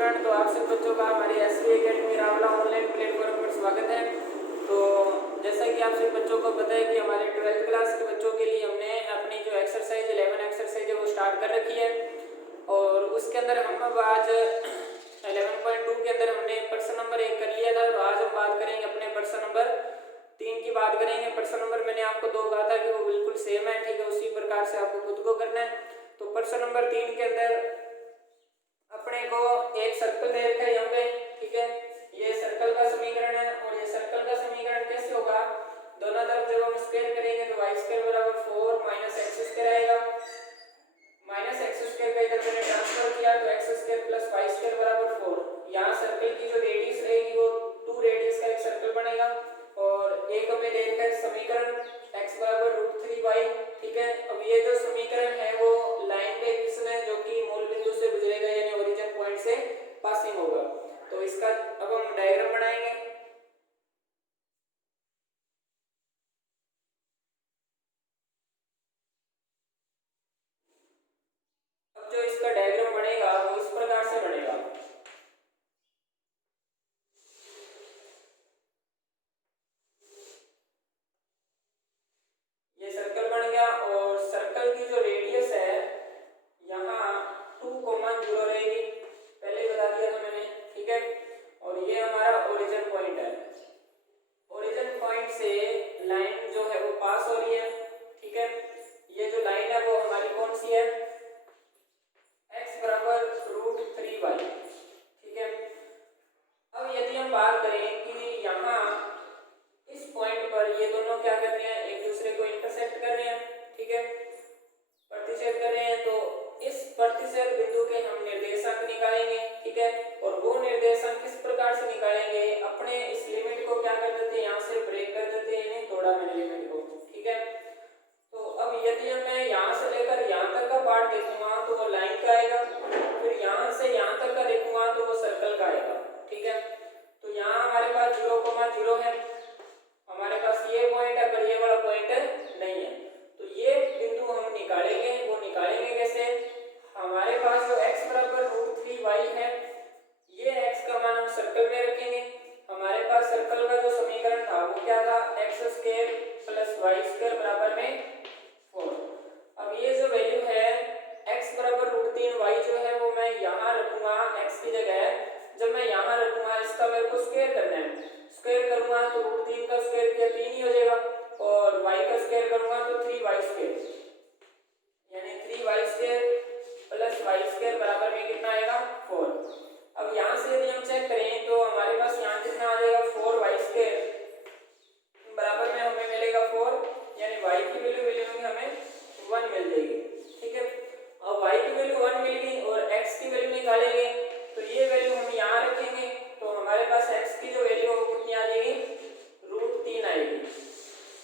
Student, तो आप सब बच्चों का हमारे SV academy Rawla online platform पर स्वागत है। तो जैसा कि आप सब बच्चों को पता है कि हमारे 12th क्लास के बच्चों के लिए हमने अपनी जो एक्सरसाइज 11 एक्सरसाइज है वो स्टार्ट कर रखी है। और उसके अंदर हम अब आज 11.2 के अंदर हमने प्रश्न नंबर 1 कर लिया था। तो आज हम बात करेंगे अपने प्रश्न नंबर 3 की बात करेंगे। प्रश्न नंबर मैंने आपको 2 कहा था कि वो बिल्कुल सेम है, ठीक है, उसी प्रकार से आपको खुद को करना है। तो प्रश्न नंबर 3 के अंदर अपने को एक सर्कल दे रखा है यहाँ पे, ठीक है। ये सर्कल का समीकरण है और ये सर्कल का समीकरण कैसे होगा, दोनों तरफ जब हम स्क्वायर करेंगे तो y स्क्वायर बराबर 4 माइनस एक्स स्क्वायर आएगा। माइनस एक्स स्क्वायर का इधर मैंने ट्रांसफर किया तो X square plus Y square बराबर 4। यहाँ सर्कल की जो रेडियस रहेगी वो 2 रेडियस का एक सर्कल बनेगा। और एक हमें दे रखा है समीकरण x बराबर √3y, ठीक है। अब ये जो समीकरण है वो लाइन पे किसने जो कि मूल बिंदु से गुजरेगा यानी ओरिजिन पॉइंट से पासिंग होगा। तो इसका अब हम डायग्राम बनाएंगे। अब जो इसका डायग्राम बनेगा वो इस प्रकार से बनेगा। ये सर्कल बन गया और सर्कल की जो रेडियस है यहाँ 2,0 रहेगी, पहले बता दिया था मैंने, ठीक है। और ये हमारा ओरिजिन पॉइंट है। ओरिजिन पॉइंट से लाइन जो है वो पास हो रही है, ठीक है। ये जो लाइन है वो हमारी कौन सी है, x बराबर √3y, ठीक है। अब यदि हम बात करें कि यहाँ इस पॉइंट पर ये दोनों क्या कर रहे हैं, एक दूसरे को इंटरसेक्ट कर रहे हैं, ठीक है, प्रतिच्छेद कर रहे हैं। तो इस प्रतिच्छेद बिंदु के हम निर्देशांक निकालेंगे, ठीक है। और वो निर्देशांक किस प्रकार से निकालेंगे, अपने इस लिमिट को क्या कर देते हैं, यहाँ से ब्रेक कर देते हैं, नहीं तोड़ा मैंने लिमिट को, ठीक है। तो अब यदि मैं यहाँ से लेकर यहाँ तक का पार्ट देखूंगा तो वो लाइन का आएगा, फिर यहाँ से यहाँ तक का देखूंगा तो वो सर्कल का आएगा, ठीक है। तो यहाँ हमारे पास 0,0 है, हमारे पास ये पॉइंट है पर ये वाला पॉइंट नहीं है। तो ये बिंदु हम निकालेंगे, वो निकालेंगे कैसे, हमारे पास जो x बराबर √3y है, ये x का मान हम सर्कल में रखेंगे। हमारे पास सर्कल का जो समीकरण था वो क्या था, X square plus Y square बराबर में 4। अब ये जो वैल्यू है x बराबर √3y जो है वो मैं यहाँ रखूंगा x की जगह। जब मैं यहाँ रखूंगा इसका मेरे को स्क्वायर करना है, स्क्वायर करूंगा तो √3 का स्क्वायर किया 3 ही हो जाएगा, और y का स्क्वायर करूंगा तो 3y स्क्वायर, यानी 3y square plus y square बराबर में कितना आएगा, 4। अब यहाँ से यदि हम चेक करें तो हमारे पास यहाँ कितना आ जाएगा, 4y स्क्वायर बराबर में हमें मिलेगा 4, यानी y की वैल्यू मिलेगी हमें 1 मिल जाएगी, ठीक है। अब y की वैल्यू 1 मिल गई और x की वैल्यू निकालेंगे तो ये वैल्यू हम यहाँ रखेंगे। तो हमारे पास x की जो वैल्यू है वो कितनी आ जाएगी, √3 आएगी।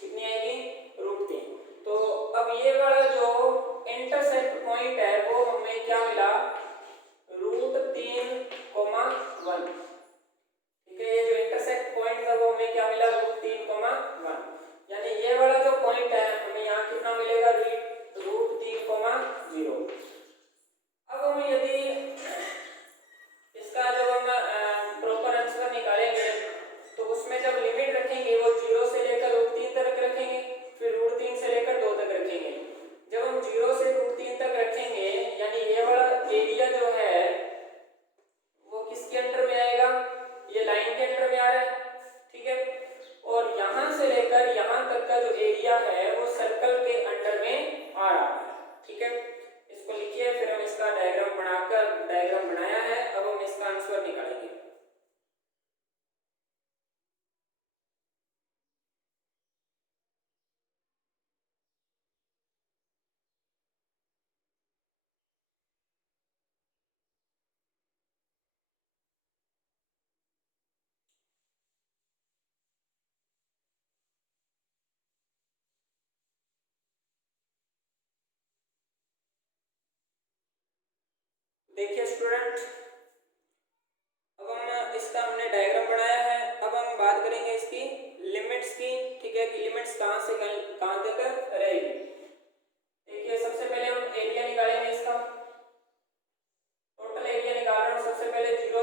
कितनी आएगी, √3। तो अब ये वाला जो इंटरसेक्ट पॉइंट है वो हमें क्या मिला, √3,1, ठीक है। ये जो इंटरसेक्ट पॉइंट था वो हमें क्या मिला, √3,1, यानी ये वाला जो पॉइंट है हमें यहाँ कितना मिलेगा, √3,0। अब हम यदि इसका जब हम प्रॉपर आंसर निकालेंगे तो उसमें जब लिमिट रखेंगे वो 0 से लेकर √3 तक रखेंगे, फिर √3 से लेकर 2 तक रखेंगे। जब हम 0 से √3 तक रखेंगे यानी ये वाला एरिया जो है वो किसके अंडर में आएगा, ये लाइन के अंडर में आ रहा है, ठीक है। और यहाँ से लेकर यहाँ तक का जो एरिया है वो सर्कल के अंडर में आ रहा है, ठीक है। इसको लिखिए, फिर हम इसका डायग्राम बनाया है। अब हम इसका आंसर निकालेंगे। देखिए स्टूडेंट, अब हम इसका हमने डायग्राम बनाया है। अब हम बात करेंगे इसकी लिमिट्स की, ठीक है, कि लिमिट्स कहाँ से कहाँ तक रहेगी। देखिए सबसे पहले हम एरिया निकालेंगे, इसका टोटल एरिया निकाल रहा हूँ। सबसे पहले 0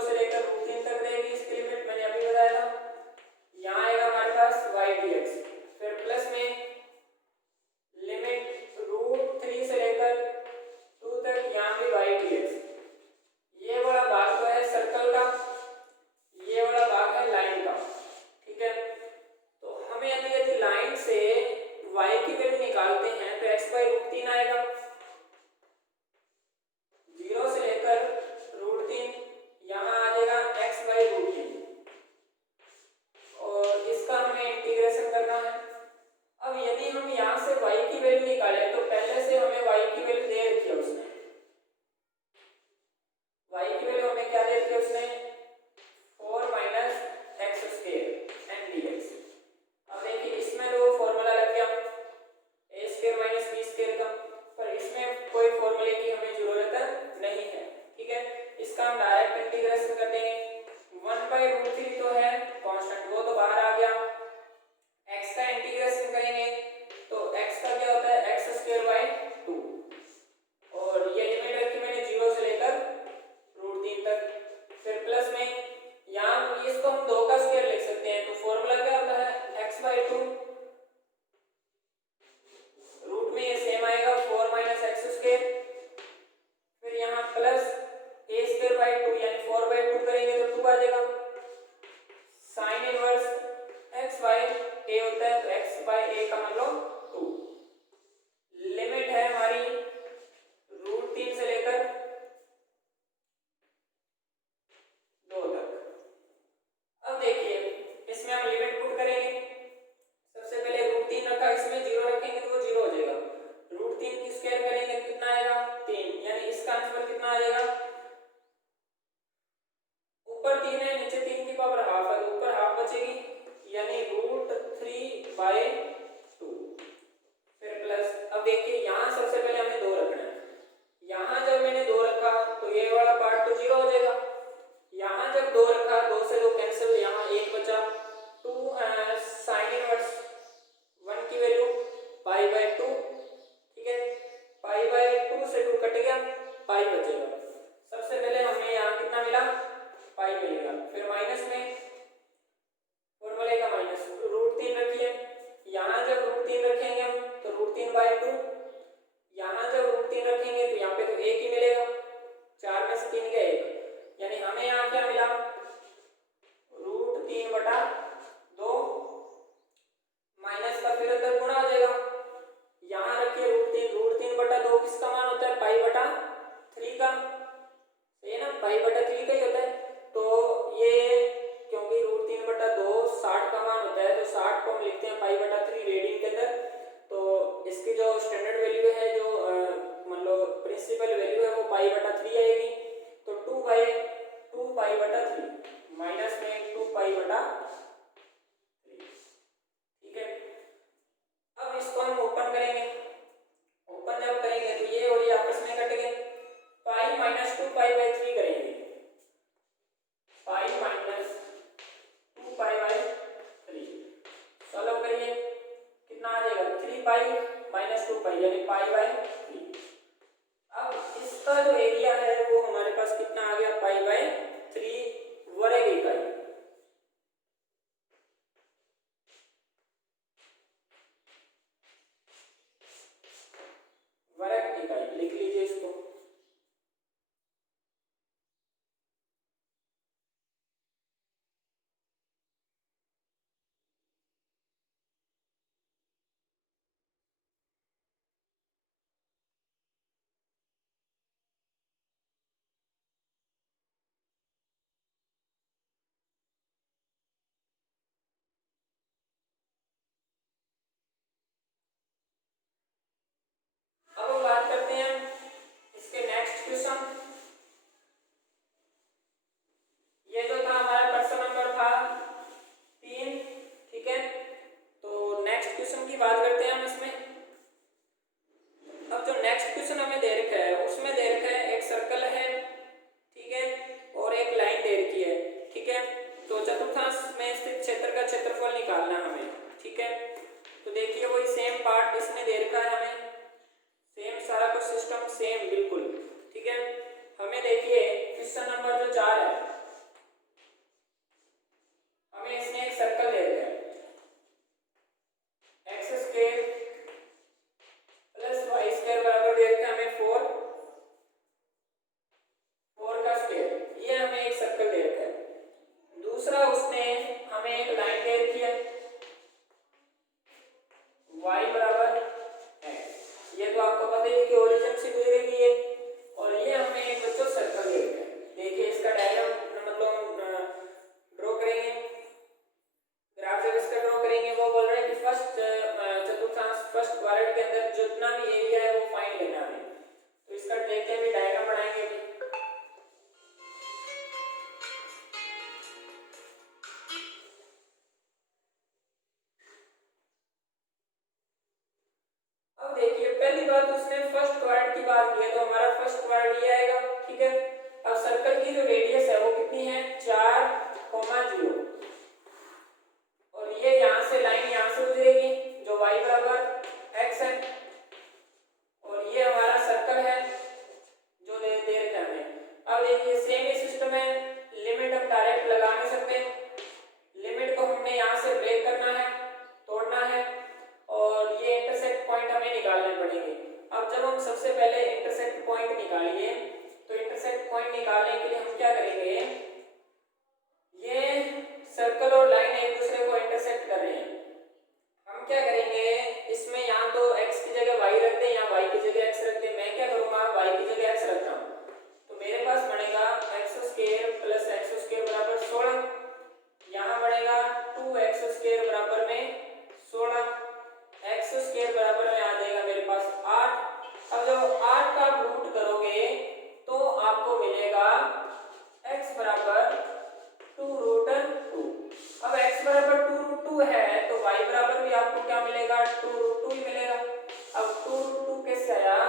पाई बचेगा। सबसे पहले हमें यहाँ कितना मिला, पाई मिलेगा। फिर माइनस में फॉर्मूले का माइनस √3 रखिए। यहाँ जब √3 रखेंगे हम तो √3/2, यहाँ जब √3 रखेंगे तो यहाँ पे तो 1 ही मिलेगा, 4 में से 3 गया 1, यानी हमें यहाँ क्या मिला, √3/2 माइनस का फिर अंदर गुणा हो जाएगा। यहाँ रखिए √3/2 किसका मान होता है, π/3 का, ये ना π/3 का ही होता है। तो ये क्योंकि √3/2 60 का मान होता है तो 60 को हम लिखते हैं π/3 रेडियन के अंदर। तो इसकी जो स्टैंडर्ड वैल्यू है, जो मतलब प्रिंसिपल वैल्यू है, वो π/3 आएगी। तो 2π/3 माइनस में 2π/3, ठीक है। अब इसको हम ओपन करेंगे, ओपन जब करेंगे तो ये और ये आपस में कट गए, पाई माइनस 2π/3 करेंगे, पाई माइनस 2π/3 सॉल्व करिए, कितना आ जाएगा, 3π माइनस 2π यानी π/3। अब इसका जो एरिया है वो हमारे पास कितना आ गया, π/3 वर्ग इकाई। वर्ग इकाई लिख लीजिए इसको। अब हम बात करते हैं इसके नेक्स्ट क्वेश्चन। ये जो था हमारा प्रश्न नंबर था 3, ठीक है। तो नेक्स्ट क्वेश्चन की बात करते हैं हम इसमें। अब जो नेक्स्ट क्वेश्चन हमें दे रखा है उसमें दे रखा है एक सर्कल है, ठीक है, और एक लाइन दे रखी है, ठीक है। तो चतुर्थांश में स्थित क्षेत्र का क्षेत्रफल निकालना है हमें, ठीक है। तो देखिए वही सेम पार्ट इसने दे रखा है हमें, सेम सारा कुछ सिस्टम सेम बिल्कुल, ठीक है। हमें देखिए क्वेश्चन नंबर जो 4 है, हमें इसने एक सर्कल दे रखा है, x² + y² बराबर दे रखा है हमें 4 का स्क्वायर, ये हमें एक सर्कल दे रखा है। दूसरा उसने हमें एक लाइन दे रखी है y बराबर x, ये तो आपको पता ही है कि ओरिजिन से गुजरेगी ये, और ये हमें एक बच्चों सर्कल दे रखा है। देखिए इसका डायग्राम मतलब ड्रॉ करेंगे, ग्राफ जब इसका ड्रॉ करेंगे वो बोल रहे हैं कि फर्स्ट चतुर्थांश फर्स्ट क्वाड्रेंट के अंदर जितना भी एरिया है वो फाइंड लेना है। तो इसका देखते हैं भी डायग्राम बनाएंगे अभी। अब देखिए पहली बात उसने फर्स्ट क्वाड्रेंट की बात की है, तो हमारा फर्स्ट क्वाड्रेंट ये आएगा, ठीक है। अब सर्कल की जो रेडियस है वो कितनी है, 4,0, और ये यहाँ से लाइन यहाँ से गुजरेगी जो y बराबर x है, और ये हमारा सर्कल है जो दे रखा है हमें। अब देखिए सेम ही सिस्टम है, लिमिट हम डायरेक्ट लगा नहीं सकते, लिमिट को हमने यहाँ से ब्रेक करना है, तोड़ना है, और ये इंटरसेक्ट पॉइंट हमें निकालने पड़ेंगे। अब जब हम सबसे पहले इंटरसेक्ट पॉइंट निकालिए, तो इंटरसेक्ट पॉइंट निकालने के लिए हम क्या करेंगे, ये सर्कल और लाइन एक दूसरे को इंटरसेक्ट कर रहे हैं, हम क्या करेंगे इसमें यहाँ तो x की जगह y रख दें, यहाँ y की जगह x रख दें। मैं क्या करूँगा, y की जगह x रखता हूँ, तो मेरे पास बनेगा x² + x² बराबर 16, यहाँ बनेगा 2x² बराबर में 16, x² बराबर में आ जाएगा मेरे पास 8। अब जब 8 का रूट करोगे तो आपको मिलेगा x बराबर 2√2। अब x बराबर 2√2 है तो y बराबर भी आपको क्या मिलेगा, 2√2 ही मिलेगा। अब 2√2 कैसे आया,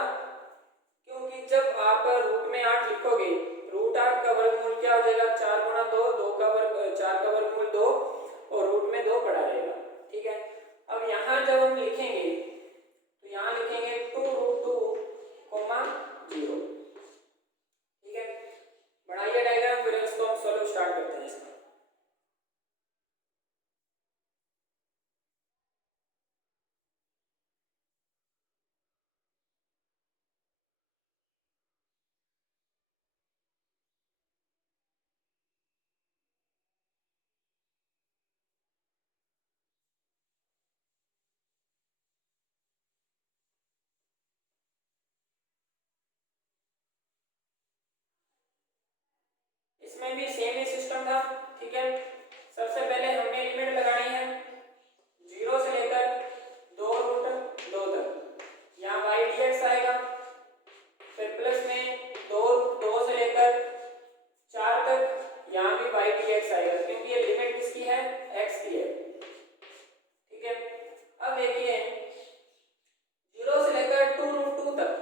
क्योंकि जब आप रूट में 8 लिखोगे, √8 का वर्गमूल क्या हो जाएगा, 4 × 2, 2 का वर्ग 4 का वर्गमूल 2, और रूट में 2 पड़ा रहेगा, ठीक है। अब यहाँ जब हम लिखेंगे तो यहाँ लिखेंगे 2√2, 0, इसमें भी सेम ही सिस्टम था, ठीक है। सबसे पहले हमने लिमिट लगानी है 0 से लेकर 2√2 तक, यहाँ y dx आएगा, फिर प्लस में 2 से लेकर 4 तक, यहाँ भी y dx आएगा, क्योंकि ये लिमिट किसकी है, x की है, ठीक है। अब देखिए 0 से लेकर 2√2 तक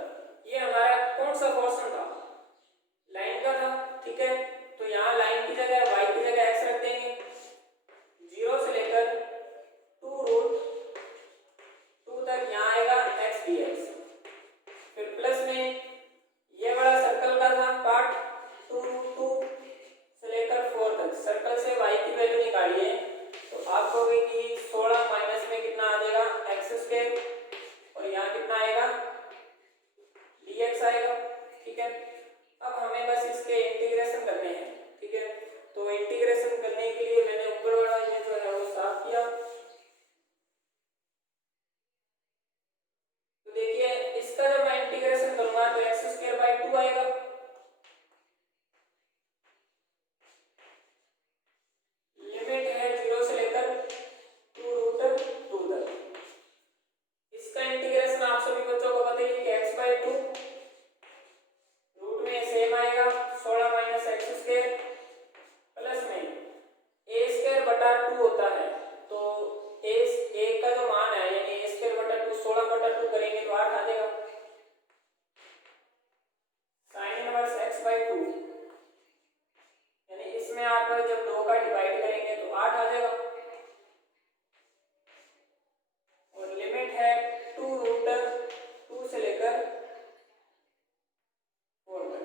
ये हमारा कौन सा पोर्शन था, लाइन का था, ठीक है। तो यहाँ लाइन की जगह y की जगह x रख देंगे, 0 से लेकर 2√2 तक यहाँ आएगा x dx, फिर प्लस में ये वाला सर्कल का था पार्ट 2√2 से लेकर 4 तक, सर्कल से y की वैल्यू निकालिए तो आप कहोगे कि 16 माइनस में कितना आ जाएगा x² और यहाँ कितना आएगा dx आएगा, ठीक है। अब हमें बस इसके इंटीग्रेशन करने हैं, ठीक है। तो इंटीग्रेशन करने के लिए मैंने ऊपर वाला ये जो है वो साफ किया। तो देखिए इसका जब मैं इंटीग्रेशन करूंगा तो x²/2 आएगा, लिमिट है 0 से लेकर 2√2 तक। इसका इंटीग्रेशन आप सभी बच्चों को पता है कि x/2 रूट में सेम आएगा 16 माइनस x² प्लस में a²/2 होता है, तो a का जो मान है यानी a²/2 16/2 करेंगे तो 8 आ जाएगा, sin इनवर्स x/2 यानी इसमें आप जब 2 का डिवाइड करेंगे तो 8 आ जाएगा, और लिमिट है 2√2 से लेकर 4 तक,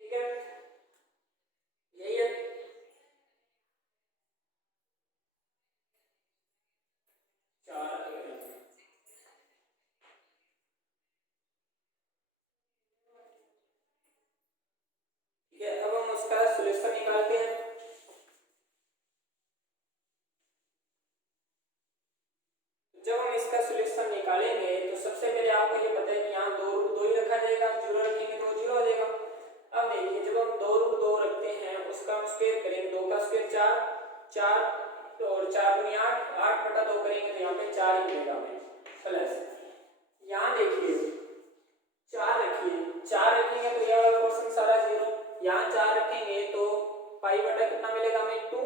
ठीक है। यही है, ठीक है। अब हम उसका सॉल्यूशन निकालते हैं। जब हम इसका सॉल्यूशन निकालेंगे तो सबसे पहले आपको ये पता है कि यहाँ 2√2 ही रखा जाएगा, 0 रखेंगे तो 0 हो जाएगा। अब देखिए जब हम 2√2 रखते हैं उसका हम स्क्वायर करेंगे, 2 का स्क्वायर 4 और 4 दूनी 8, 8/2 करेंगे तो यहाँ पे 4 ही मिलेगा हमें, प्लस यहाँ देखिए 4 रखिए, 4 रखेंगे तो यह वाला पोर्शन सारा 0, यहाँ 4 रखेंगे तो पाई/, कितना मिलेगा हमें 2,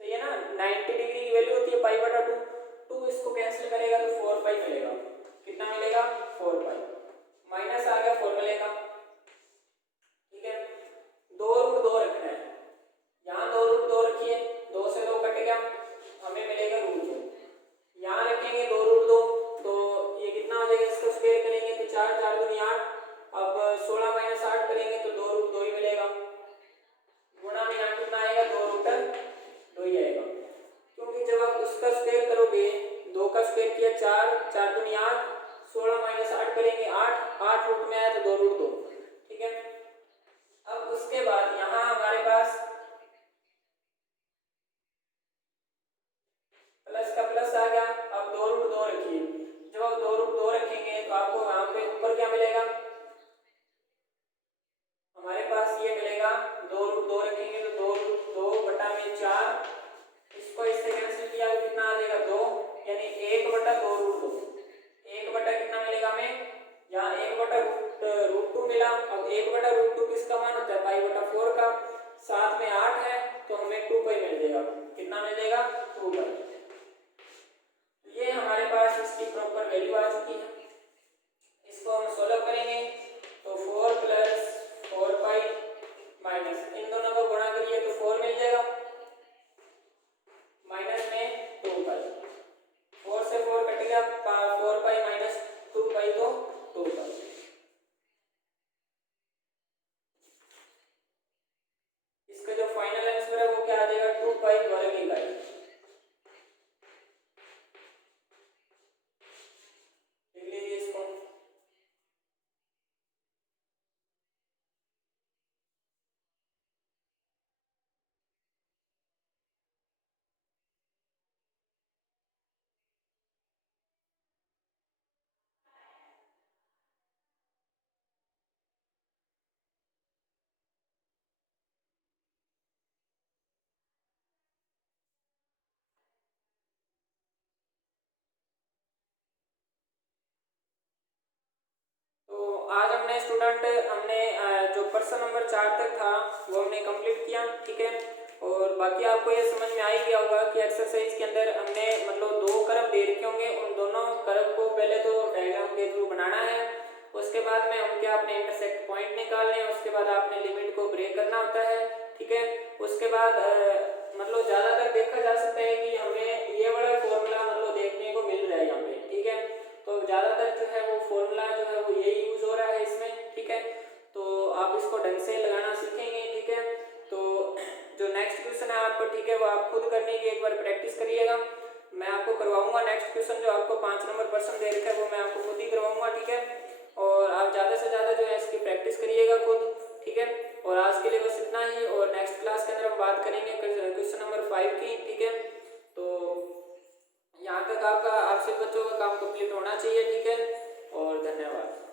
सही है ना। 90 डिग्री की वैल्यू होती है पाई/2, 2 इसको कैंसिल करेगा तो 4 मिलेगा, कितना मिलेगा 4 माइनस आ गया 4 मिलेगा, ठीक है। 2√2 रखना है, यहाँ 2√2 रखिए, 2 से 2 कट गया, हमें मिलेगा √2, यहाँ रखेंगे 2√2 तो ये कितना हो जाएगा, इसको स्क्वायर करेंगे तो 4 4 दूनी 8, अब 16 माइनस 8 करेंगे तो 2√2 ही मिलेगा, गुणा में यहाँ कितना आएगा 2√2 ही आएगा, क्योंकि जब आप उसका स्क्वायर करोगे 2 का स्क्वायर किया 4 4 दूनी 8, 16 माइनस 8 करेंगे 8, 8 रूट में आया तो 2√2, ठीक है। अब उसके बाद यहाँ हमारे पास प्लस का प्लस आ गया, अब 2√2 रखिए, जब आप 2√2 रखेंगे तो आपको यहाँ पे ऊपर क्या मिलेगा, हमारे पास ये मिलेगा 2√2 रखेंगे तो 2√2/4, इसको इससे कैंसिल किया तो कितना आ जाएगा 2, यानी 1/2√2, 1 कितना मिलेगा हमें, यहाँ 1/√2 मिला। अब 1/√2 किसका मान होता है, पाई/4 का, साथ में 8 है तो हमें 2 मिल जाएगा, कितना मिलेगा 2 ये हमारे पास इसकी प्रॉपर वैल्यू आ चुकी है। इसको हम सोल्व करेंगे तो 4 + 4 माइनस इन दोनों को गुणा करिए तो 4 मिल जाएगा, माइनस में 2 4 से 4 कट गया, 4 माइनस 2 तो 2 इसका जो फाइनल आंसर है वो क्या आ जाएगा 2 वर्ग इकाई। आज हमने स्टूडेंट जो प्रश्न नंबर 4 तक था वो हमने कंप्लीट किया, ठीक है। और बाकी आपको ये समझ में आ ही गया होगा कि एक्सरसाइज के अंदर हमने मतलब 2 कर्व दे रखे होंगे, उन दोनों कर्व को पहले तो डायग्राम के थ्रू बनाना है, उसके बाद में उनके आपने इंटरसेक्ट पॉइंट निकालने हैं, उसके बाद आपने लिमिट को ब्रेक करना होता है, ठीक है। उसके बाद मतलब ज़्यादातर देखा जा सकता है कि हमें ये वाला फॉर्मूला मतलब देखने को मिल रहा है यहाँ पे, ठीक है। तो ज़्यादातर जो है वो फॉर्मूला जो है वो यही यूज़ हो रहा है इसमें, ठीक है। तो आप इसको ढंग से लगाना सीखेंगे, ठीक है। तो जो नेक्स्ट क्वेश्चन है आपको, ठीक है, वो आप खुद करने की एक बार प्रैक्टिस करिएगा। मैं आपको करवाऊंगा नेक्स्ट क्वेश्चन जो आपको 5 नंबर प्रश्न दे रखा है वो मैं आपको खुद ही करवाऊंगा, ठीक है। और आप ज़्यादा से ज़्यादा जो है इसकी प्रैक्टिस करिएगा खुद, ठीक है। और आज के लिए बस इतना ही, और नेक्स्ट क्लास के अंदर हम बात करेंगे क्वेश्चन नंबर 5 की, ठीक है। तो यहाँ तक आपका आपसे बच्चों का काम कंप्लीट होना चाहिए, ठीक है। और धन्यवाद।